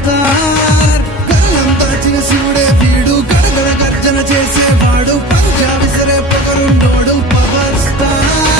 star కళ్ళం దాచిన శివుడే వీడు గడగడ గర్జన చేసేవాడు పంజా విసరే పొగరున్నోడు పవర్ స్టార్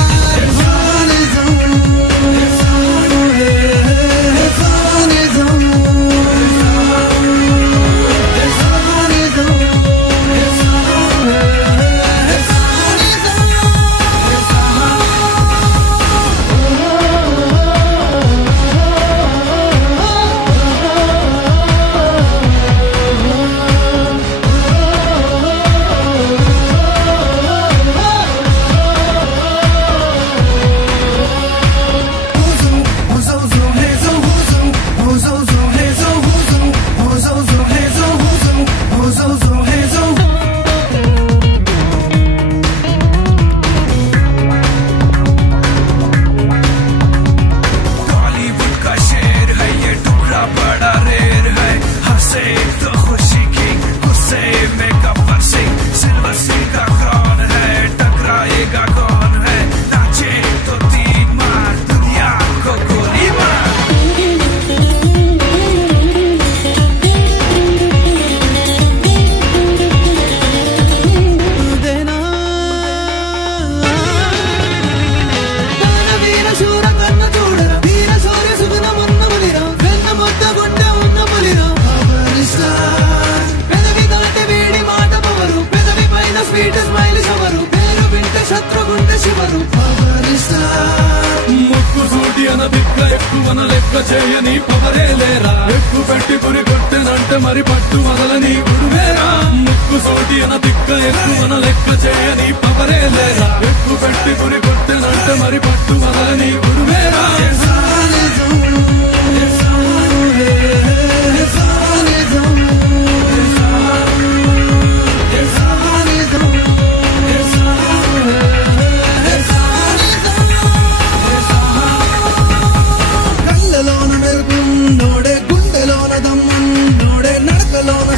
ముక్కు సూటి అన దిక్క ఎక్కువన లెక్క చేయని పవరే లేరా ఎక్కువ పెట్టి గురి కొట్టెనంటే మరి పట్టు వదలని గురువేరా ముక్కు సూటి అన దిక్క ఎక్కువన లెక్క చేయని పవరే లేరా ఎక్కువ పెట్టి గురి కొట్టెనంటే మరి పట్టు వదలని గురువేరా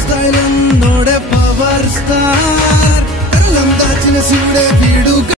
స్టైల్ నోడే పవర్ స్టార్ కళ్ళం దాచిన శివుడే